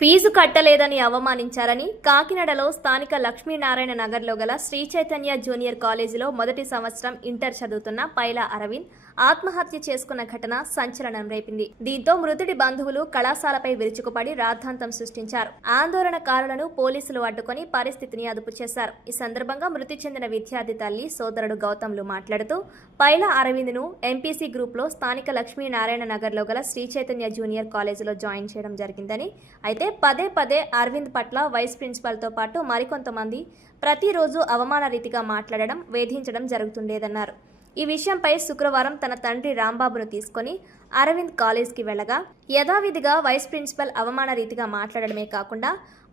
Fee కట్టలేదని అవమానించారని కాకినాడలో స్థానిక లక్ష్మీనారాయణ నగర్లో గల శ్రీ చైతన్య జూనియర్ కాలేజీలో మొదటి సంవత్సరం ఇంటర్ చదువుతున్న పైలా అరవింద్ ఆత్మహత్య చేసుకున్న ఘటన సంచలనం రేపింది. దీంతో మృతుడి బంధువులు కళాశాలపై విరుచుకుపడి రాద్ధాంతం సృష్టించారు. ఆందోళనకారులను పోలీసులు అడ్డుకొని పరిస్థితిని అదుపు చేశారు. ఈ సందర్భంగా మృతి చెందిన విద్యార్థి తల్లి సోదరుడు గౌతమ్లు మాట్లాడుతూ పైలా అరవింద్ ను ఎంపీసీ గ్రూప్ లో స్థానిక లక్ష్మీనారాయణ నగర్లో గల శ్రీ చైతన్య జూనియర్ కాలేజీలో జాయిన్ చేయడం జరిగిందని, అయితే పదే అరవింద్ పట్ల వైస్ ప్రిన్సిపల్ తో పాటు మరికొంతమంది ప్రతిరోజు అవమాన రీతిగా మాట్లాడడం, వేధించడం జరుగుతుండేదన్నారు. ఈ విషయంపై శుక్రవారం తన తండ్రి రాంబాబును తీసుకుని అరవింద్ కాలేజ్కి వెళ్లగా యథావిధిగా వైస్ ప్రిన్సిపల్ అవమాన రీతిగా మాట్లాడడమే కాకుండా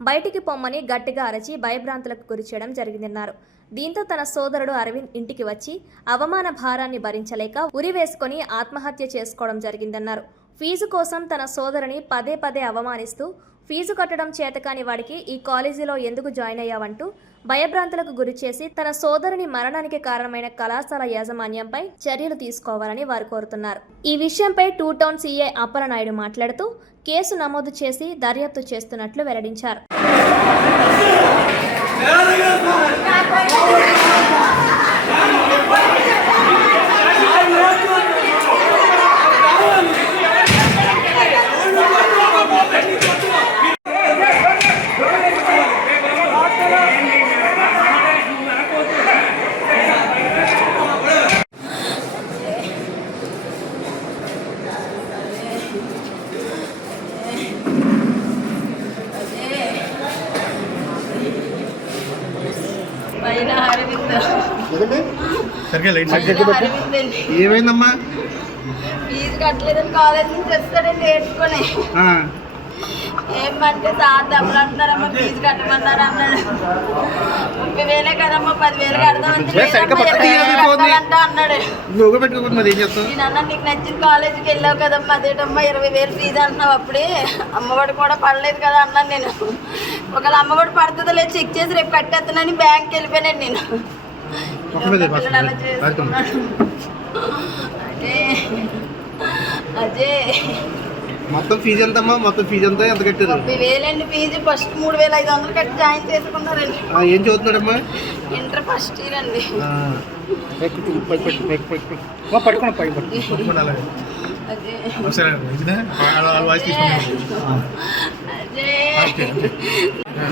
బయటికి పొమ్మని గట్టిగా అరచి భయభ్రాంతులకు గురి చేయడం జరిగిందన్నారు. దీంతో తన సోదరుడు అరవింద్ ఇంటికి వచ్చి అవమాన భారాన్ని భరించలేక ఉరివేసుకుని ఆత్మహత్య చేసుకోవడం జరిగిందన్నారు. ఫీజు కోసం తన సోదరుని పదే అవమానిస్తూ ఫీజు కట్టడం చేతకాని వాడికి ఈ కాలేజీలో ఎందుకు జాయిన్ అయ్యావంటూ భయభ్రాంతులకు గురి చేసి తన సోదరుని మరణానికి కారణమైన కళాశాల యాజమాన్యంపై చర్యలు తీసుకోవాలని వారు కోరుతున్నారు. ఈ విషయంపై 2 టౌన్ సీఐ అప్పలనాయుడు మాట్లాడుతూ కేసు నమోదు చేసి దర్యాప్తు చేస్తున్నట్లు వెల్లడించారు. ఏమైందమ్మా? ఫీజు కట్టలేదని కాలేజ్ నుంచి వస్తాడని నేర్చుకుని ఏమంటే సార్ డబ్బులు అంటున్నారమ్మా, ఫీజు కట్టమన్నారు అన్నాడు. 30,000 కదమ్మా, 10,000 కడదామంటే అన్నాడు. నేనన్నా నీకు నచ్చిన కాలేజీకి వెళ్ళావు కదమ్మా, అదేటమ్మా 20,000 ఫీజు అంటున్నావు, అప్పుడే అమ్మఒడి కూడా పడలేదు కదా అన్నాను. నేను ఒకవేళ అమ్మఒడి పడుతుందో లేదు చెక్ చేసి రేపు కట్టేస్తానని బ్యాంక్కి వెళ్ళిపోయాను. నేను అదే మొత్తం ఫీజు ఎంతమ్మా? మొత్తం ఫీజు ఎంత కట్టారు? 30,000 ఫీజు. ఫస్ట్ 3,500 కట్టి జాయిన్ చేసుకున్నారండి. ఏం చదువుతున్నాడమ్మా? ఇంటర్ ఫస్ట్ ఇయర్ అండి.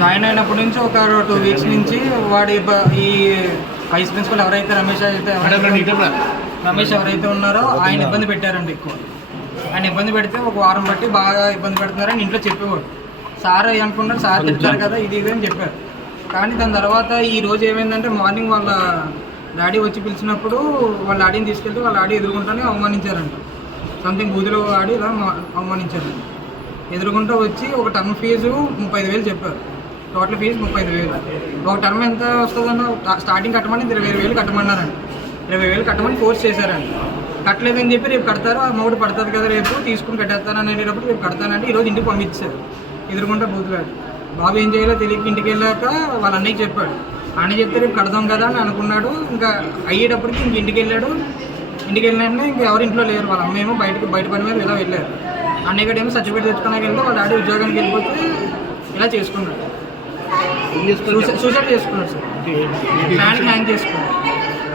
జాయిన్ అయినప్పటి నుంచి ఒక 2 వీక్స్ నుంచి వాడి ఈ వైస్ ప్రిన్సిపల్ ఎవరైతే రమేష్ ఎవరైతే ఉన్నారో ఆయన ఇబ్బంది పెట్టారండి. ఎక్కువ ఆయన ఇబ్బంది పెడితే ఒక వారం బట్టి బాగా ఇబ్బంది పెడుతున్నారని ఇంట్లో చెప్పేవాడు. సార్ అనుకున్నారు, సార్ తిట్టారు కదా ఇది అని చెప్పారు. కానీ దాని తర్వాత ఈ రోజు ఏమైందంటే మార్నింగ్ వాళ్ళ డాడీ వచ్చి పిలిచినప్పుడు వాళ్ళ డాడీని తీసుకెళ్తే వాళ్ళ డాడీ ఎదుర్కొంటానే అవమానించారంట. సంథింగ్ బూదిలో ఆడి ఇలా అవమానించారంట. ఎదుర్కొంటూ వచ్చి ఒక టర్మ్ ఫీజు 35,000 చెప్పారు. Total fee 35,000. ఒక టర్మ్ ఎంత వస్తుందన్న స్టార్టింగ్ కట్టమని 20,000 కట్టమన్నారండి. 20,000 కట్టమని ఫోర్స్ చేశారండి. కట్టలేదని చెప్పి రేపు కడతారు, ఆ అమౌంట్ పడుతుంది కదా రేపు తీసుకుని కట్టేస్తానని వెళ్ళేటప్పుడు రేపు కడతానంటే ఈరోజు ఇంటికి పంపించారు. ఎదుర్కొంటా బూతులాడు. బాబు ఏం చేయాలో తెలియక ఇంటికి వెళ్ళాక వాళ్ళ అన్నయ్యకి చెప్పాడు. అన్నయ్య చెప్తే రేపు కడదాం కదా అని అనుకున్నాడు. ఇంకా అయ్యేటప్పటికి ఇంటికి వెళ్ళాడు. ఇంటికి వెళ్ళినా ఇంకా ఎవరి ఇంట్లో లేరు. వాళ్ళ అమ్మ ఏమో బయట పని మీద ఇలా వెళ్ళారు. అన్నయ్య గడ ఏమో సర్టిఫికేట్ తెచ్చుకున్నాక వెళ్తే వాళ్ళ డాడీ ఉద్యోగానికి వెళ్ళిపోతే ఇలా చేసుకున్నాడు. సూసైడ్ చేసుకున్నాడు సార్. ఫ్యాన్కి హ్యాంగ్ చేసుకున్నాడు.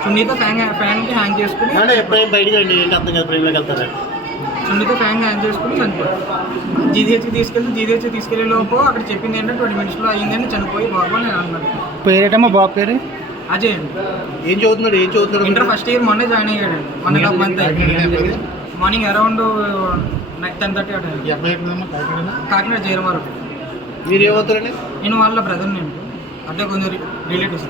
సున్నితో ఫ్యాన్కి హ్యాంగ్ చేసుకుని సున్నితో ఫ్యాన్ హ్యాంగ్ చేసుకుని చనిపోయాడు. జీజీహెచ్కి తీసుకెళ్ళే లోపు అక్కడ చెప్పింది ఏంటంటే 20 minutesలో అయ్యిందని చనిపోయి బాబు అని అన్నాడు. పేరేటమ్మా బాబు పేరు? అజయ్ అండి. ఏం చదువుతున్నాడు? ఇంటర్ ఫస్ట్ ఇయర్ మొన్నే జాయిన్ అయ్యాడు. మొన్న మంత్ మార్నింగ్ అరౌండ్ 10:30 కాకినాడ జైరమారు. మీరు ఏమవుతారండి? నేను వాళ్ళ బ్రదర్. నేను అంటే కొంచెం రిలేటివ్స్.